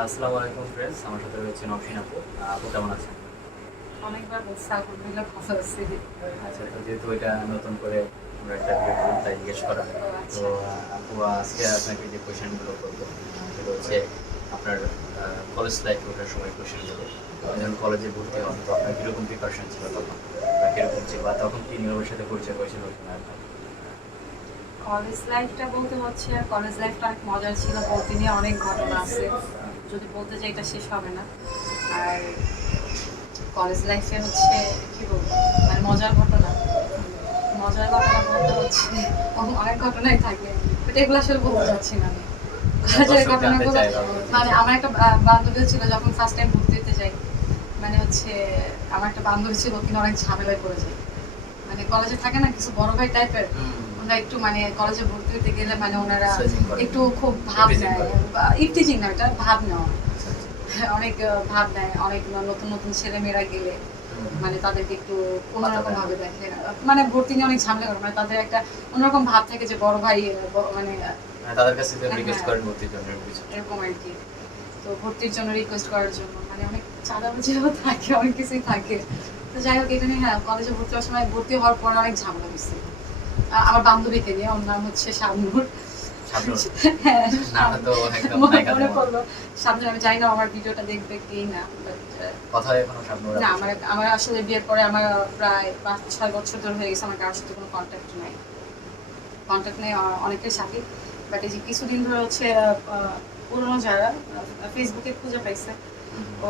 আসসালামু আলাইকুম ফ্রেন্ডস, আমার সাথে রয়েছে নওশিন আপু। আপু কেমন আছেন? অনেকবার বলছি আলহামদুলিল্লাহ ভালো আছি। আচ্ছা, তো যেহেতু এটা নতুন করে আমরা একটা ভিডিও করলাম তাই জিজ্ঞেস করা। ও তো আচ্ছা। আপু, আজকে আপনাকে যে কোয়েশ্চেনগুলো করবো সেটা হচ্ছে আপনার কলেজ লাইফ ওঠার সময় কোয়েশ্চেনগুলো। যখন কলেজে ভর্তি হন তো আপনার কীরকম প্রিপারেশন ছিল তখন, বা কীরকম ছিল, বা তখন কি নিয়মের সাথে পরিচয় হয়েছিল কিনা আপনার? কলেজ লাইফটা বলতে হচ্ছে কলেজ লাইফটা অনেক মজার ছিল, বলতে নিয়ে অনেক ঘটনা আছে, যদি বলতে যাই এটা শেষ হবে না। আর কলেজ লাইফে হচ্ছে কি বলবো, মানে মজার ঘটনা বলতে হচ্ছে অনেক ঘটনাই থাকে, বাট এগুলো আসলে বলতে চাচ্ছি না আমি। কলেজের দর্শক জানতে ঘটনাগুলো চাই মানে আমার একটা বান্ধবী ছিল যখন ফার্স্ট টাইম ভর্তি হতে যাই, মানে হচ্ছে আমার একটা বান্ধবী ছিল, কিন্তু অনেক ঝামেলায় পড়ে যায়। মানে কলেজে থাকে না কিছু বড় ভাই টাইপের, ওনারা একটু মানে কলেজে ভর্তি হতে গেলে মানে ওনারা একটু খুব ভাব নেয়, ইফটিজিং না, এটা ভাব নেওয়া। অনেক ভাব নেয়, অনেক নতুন নতুন ছেলে মেয়েরা গেলে মানে তাদেরকে একটু অন্যরকম ভাবে দেখে, মানে ভর্তি নিয়ে অনেক ঝামেলা করে, মানে তাদের একটা অন্যরকম ভাব থাকে যে বড় ভাই মানে তাদের কাছে রিকোয়েস্ট হ্যাঁ, করেন ভর্তির জন্য কিছু? এরকম আর কি। তো ভর্তির জন্য রিকোয়েস্ট করার জন্য মানে অনেক চাঁদাবাজিও থাকে, অনেক কিছুই থাকে। তো যাই হোক, এটা নিয়ে হ্যাঁ কলেজে ভর্তি হওয়ার সময়, ভর্তি হওয়ার পর অনেক ঝামেলা হয়েছে আমার বান্ধবীকে নিয়ে। ওর নাম হচ্ছে শাবনূর। শাবনূর? হ্যাঁ, নামটা তো একদম মনে নায়িকা মনে দেওয়া। পড়লো। শাবনূর, আমি জানি না আমার ভিডিওটা দেখবে কি না, বাট কথা হয় এখনো শাবনূর না, আপুর আমার সাথে? আমার আসলে বিয়ের পরে আমার প্রায় 5-6 বছর ধরে হয়ে গেছে, আমার কারোর সাথে কোনো কন্ট্যাক্ট নাই। কন্ট্যাক্ট নেই অনেকের সাথে, বাট এই যে কিছুদিন ধরে হচ্ছে পুরোনো যারা ফেসবুকে খুঁজে পাইছে, ও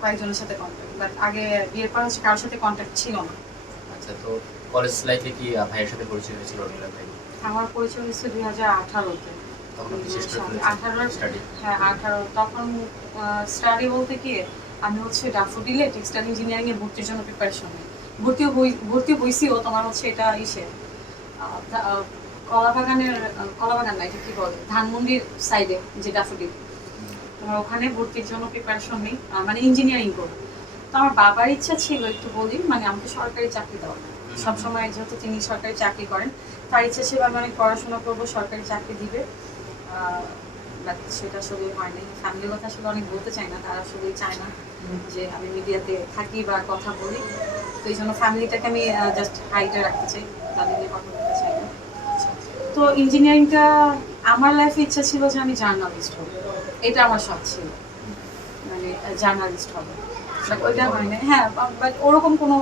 কয়েকজনের সাথে কন্ট্যাক্ট, বাট আগে বিয়ের পর হচ্ছে কারোর সাথে কন্ট্যাক্ট ছিল না। আচ্ছা, তো কলেজ লাইফে কি ভাইয়ের সাথে পরিচয় হয়েছিল নীলা ভাই? আমার পরিচয় হয়েছে 2018-তে। তখন কি শেষ করে 18 স্টাডি? হ্যাঁ 18 তখন স্টাডি বলতে কি, আমি হচ্ছে ড্যাফোডিলে টেক্সটাইল ইঞ্জিনিয়ারিং এ ভর্তির জন্য প্রিপারেশন নিই। ভর্তি হইছিও তোমার হচ্ছে এটা ইসে কলাবাগানের কলাবাগান না, এটা কি বলে, ধানমন্ডির সাইডে যে ড্যাফোডিল, তোমার ওখানে ভর্তির জন্য প্রিপারেশন নিই, মানে ইঞ্জিনিয়ারিং করবো। তো আমার বাবার ইচ্ছা ছিল, একটু বলি, মানে আমাকে সরকারি চাকরি দেওয়া। সবসময় যেহেতু তিনি সরকারি চাকরি করেন, তার ইচ্ছা ছিল আমি অনেক পড়াশোনা করবো, সরকারি চাকরি দিবে। বাট সেটা আসলে হয় নাই। ফ্যামিলির কথা আসলে অনেক বলতে চাই না, তারা আসলে চায় না যে আমি মিডিয়াতে থাকি বা কথা বলি। তো এই জন্য ফ্যামিলিটাকে আমি জাস্ট হাইটে রাখতে চাই, তাদের নিয়ে কথা বলতে চাই না। তো ইঞ্জিনিয়ারিংটা আমার লাইফে ইচ্ছা ছিল যে আমি জার্নালিস্ট হব, এটা আমার শখ ছিল, মানে জার্নালিস্ট হবে। বাট ওইটা হয় না। হ্যাঁ, বাট ওরকম কোনো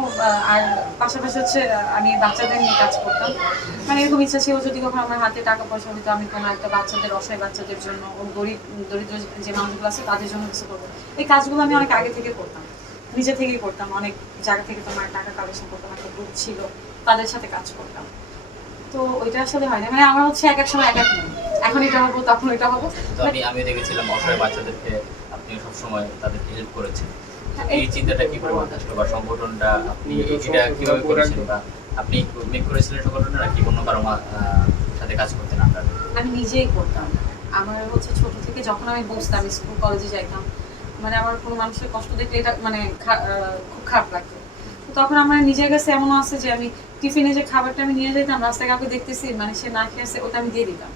আর পাশাপাশি হচ্ছে আমি বাচ্চাদের নিয়ে কাজ করতাম, মানে এরকম ইচ্ছা ছিল যদি কখনো আমার হাতে টাকা পয়সা হতো আমি কোনো একটা বাচ্চাদের, অসহায় বাচ্চাদের জন্য, ও দরিদ্র যে মানুষগুলো আছে তাদের জন্য কিছু করবো। এই কাজগুলো আমি অনেক আগে থেকে করতাম, নিজে থেকেই করতাম, অনেক জায়গা থেকে তোমার টাকা কালেকশন করতাম, একটা গ্রুপ ছিল, তাদের সাথে কাজ করতাম। তো ওইটা আসলে হয় না, মানে আমার হচ্ছে এক এক সময় এক এক মন, এখন এটা হবো তখন ওইটা হবো। তো আমি দেখেছিলাম অসহায় বাচ্চাদেরকে আপনি সবসময় তাদেরকে হেল্প করেছেন। তো এই এই চিন্তাটা কি করে মাথায় আসলো, বা সংগঠনটা আপনি এটা কিভাবে করেছেন, বা আপনি মেক করেছিলেন সংগঠনটা, নাকি অন্য কারো সাথে কাজ করতেন আপনার? আমি নিজেই করতাম। আমার হচ্ছে ছোট থেকে যখন আমি বুঝতাম, স্কুল কলেজে যাইতাম, মানে আমার কোনো মানুষের কষ্ট দেখলে এটা মানে খুব খারাপ লাগতো। তো তখন আমার নিজের কাছে এমন আছে যে আমি টিফিনে যে খাবারটা আমি নিয়ে যেতাম, রাস্তায় কাউকে দেখতেছি মানে সে না খেয়েছে, ওটা আমি দিয়ে দিতাম।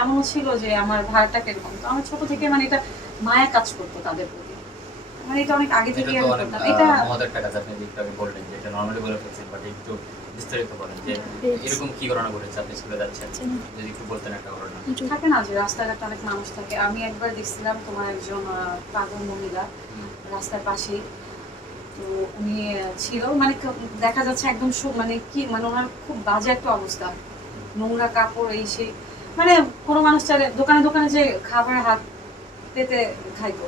এমনও ছিল যে আমার ভাড়াটা কিরকম, তো আমার ছোট থেকে মানে এটা মায়া কাজ করতো তাদের প্রতি, মানে এটা অনেক আগে থেকে এটা তো আমি অনেক করতাম এটা। মহৎ একটা কাজ আপনি যেটা বললেন, যে এটা নর্মালি বলে ফেলছেন, বাট একটু বিস্তারিত বলেন যে এরকম কি ঘটনা ঘটেছে, আপনি স্কুলে যাচ্ছেন, যদি একটু বলতেন একটা ঘটনা। থাকে না যে রাস্তাঘাটে অনেক মানুষ থাকে, আমি একবার দেখছিলাম তোমার একজন পাগল মহিলা রাস্তার পাশেই। তো উনি ছিল মানে দেখা যাচ্ছে একদম মানে কি, মানে ওনার খুব বাজে একটা অবস্থা, নোংরা কাপড় এই সেই, মানে কোনো মানুষ চাইলে দোকানে দোকানে যে খাবার হাত পেতে খাইতো,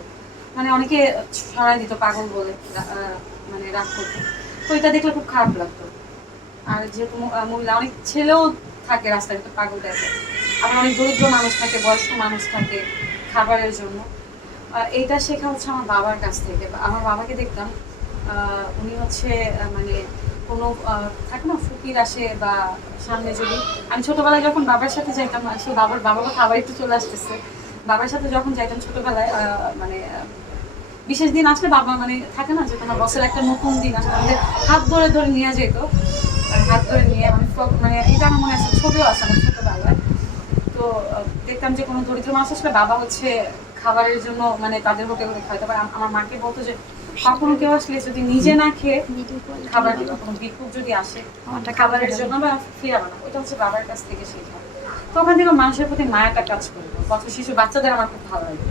মানে অনেকে সরাই দিত পাগল বলে, মানে রাগ করতো। তো এটা দেখলে খুব খারাপ লাগতো। আর যেহেতু মহিলা, অনেক ছেলেও থাকে রাস্তায় তো পাগল টাইপের, আবার অনেক দরিদ্র মানুষ থাকে, বয়স্ক মানুষ থাকে খাবারের জন্য। এইটা শেখা হচ্ছে আমার বাবার কাছ থেকে। আমার বাবাকে দেখতাম, উনি হচ্ছে মানে কোনো থাকে না ফকির আসে বা সামনে যদি, আমি ছোটবেলায় যখন বাবার সাথে যাইতাম, আসলে বাবার কথা আবার একটু চলে আসতেছে, বাবার সাথে যখন যাইতাম ছোটবেলায়, মানে বিশেষ দিন আসলে বাবা মানে থাকে না যে তোমার বছর একটা নতুন দিন আসলে আমাদের হাত ধরে ধরে নিয়ে যেত, হাত ধরে নিয়ে মানে মানে এটা আমার মনে আছে, ছবিও আছে আমার ছোটবেলায়। তো দেখতাম যে কোনো দরিদ্র মানুষ আসলে বাবা হচ্ছে খাবারের জন্য মানে তাদের হোটেলে খাওয়াই। তারপর আমার মাকে বলতো যে কখনো কেউ আসলে যদি নিজে না খেয়ে খাবার দিবা, কোনো বিকুপ যদি আসে খাবারের জন্য বা ফিরাবা না, ওইটা হচ্ছে বাবার কাছ থেকে শেখা। তো ওখান থেকে মানুষের প্রতি মায়াটা কাজ করবে, পথ শিশু বাচ্চাদের আমার খুব ভালো লাগে,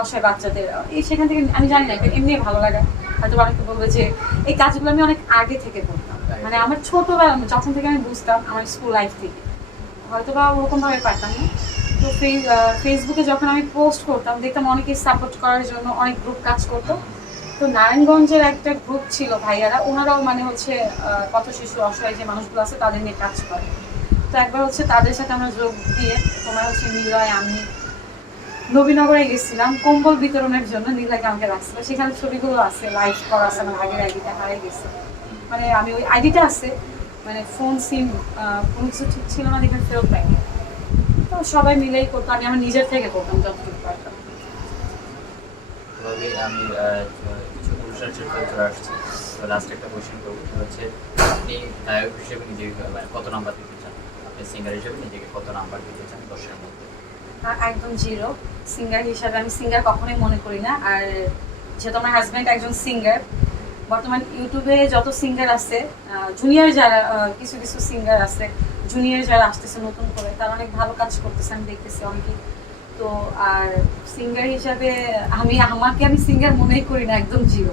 অসহায় বাচ্চাদের। এই সেখান থেকে আমি জানি না এমনি ভালো লাগা। হয়তো অনেকে বলবে যে এই কাজগুলো আমি অনেক আগে থেকে করতাম, মানে আমার ছোটবেলা যখন থেকে আমি বুঝতাম আমার স্কুল লাইফ থেকে, হয়তো বা ওরকম ভাবে পারতাম না। তো ফেসবুকে যখন আমি পোস্ট করতাম দেখতাম অনেকে সাপোর্ট করার জন্য অনেক গ্রুপ কাজ করতো। তো নারায়ণগঞ্জের একটা গ্রুপ ছিল ভাইয়ারা, ওনারাও মানে হচ্ছে পথ শিশু অসহায় যে মানুষগুলো আছে তাদের নিয়ে কাজ করে। তো একবার হচ্ছে তাদের সাথে আমরা যোগ দিয়ে তোমার হচ্ছে নীলয় আমি নবীনগরে গেছিলাম কম্বল বিতরণের জন্য। নীলাকে আমাকে রাখছিল, সেখানে ছবিগুলো আছে, লাইভ করা আছে, আমার আগের আইডিটা হারিয়ে গেছে, মানে আমি ওই আইডিটা আছে, মানে ফোন সিম কোনো কিছু ঠিক ছিল না, দেখে ফেরত পাইনি। তো সবাই মিলেই করতো, আমি আমার নিজের থেকে করতাম যতটুকু পারতাম। তবে আমি কিছু রিসার্চের পরে চলে আসছি। লাস্ট একটা কোয়েশ্চেন করবো, হচ্ছে আপনি গায়ক হিসেবে নিজেকে কত নাম্বার দিতে চান? আপনি সিঙ্গার হিসেবে নিজেকে কত নাম্বার দিতে চান 10-এর মধ্যে? একদম জিরো। সিঙ্গার হিসাবে আমি সিঙ্গার কখনোই মনে করি না। আর যেহেতু আমার হাজব্যান্ড একজন সিঙ্গার, বর্তমান ইউটিউবে যত সিঙ্গার আছে, জুনিয়র যারা কিছু কিছু সিঙ্গার আছে, জুনিয়র যারা আসতেছে নতুন করে, তারা অনেক ভালো কাজ করতেছে, আমি দেখতেছি অনেকেই। তো আর সিঙ্গার হিসাবে আমাকে সিঙ্গার মনেই করি না, একদম জিরো।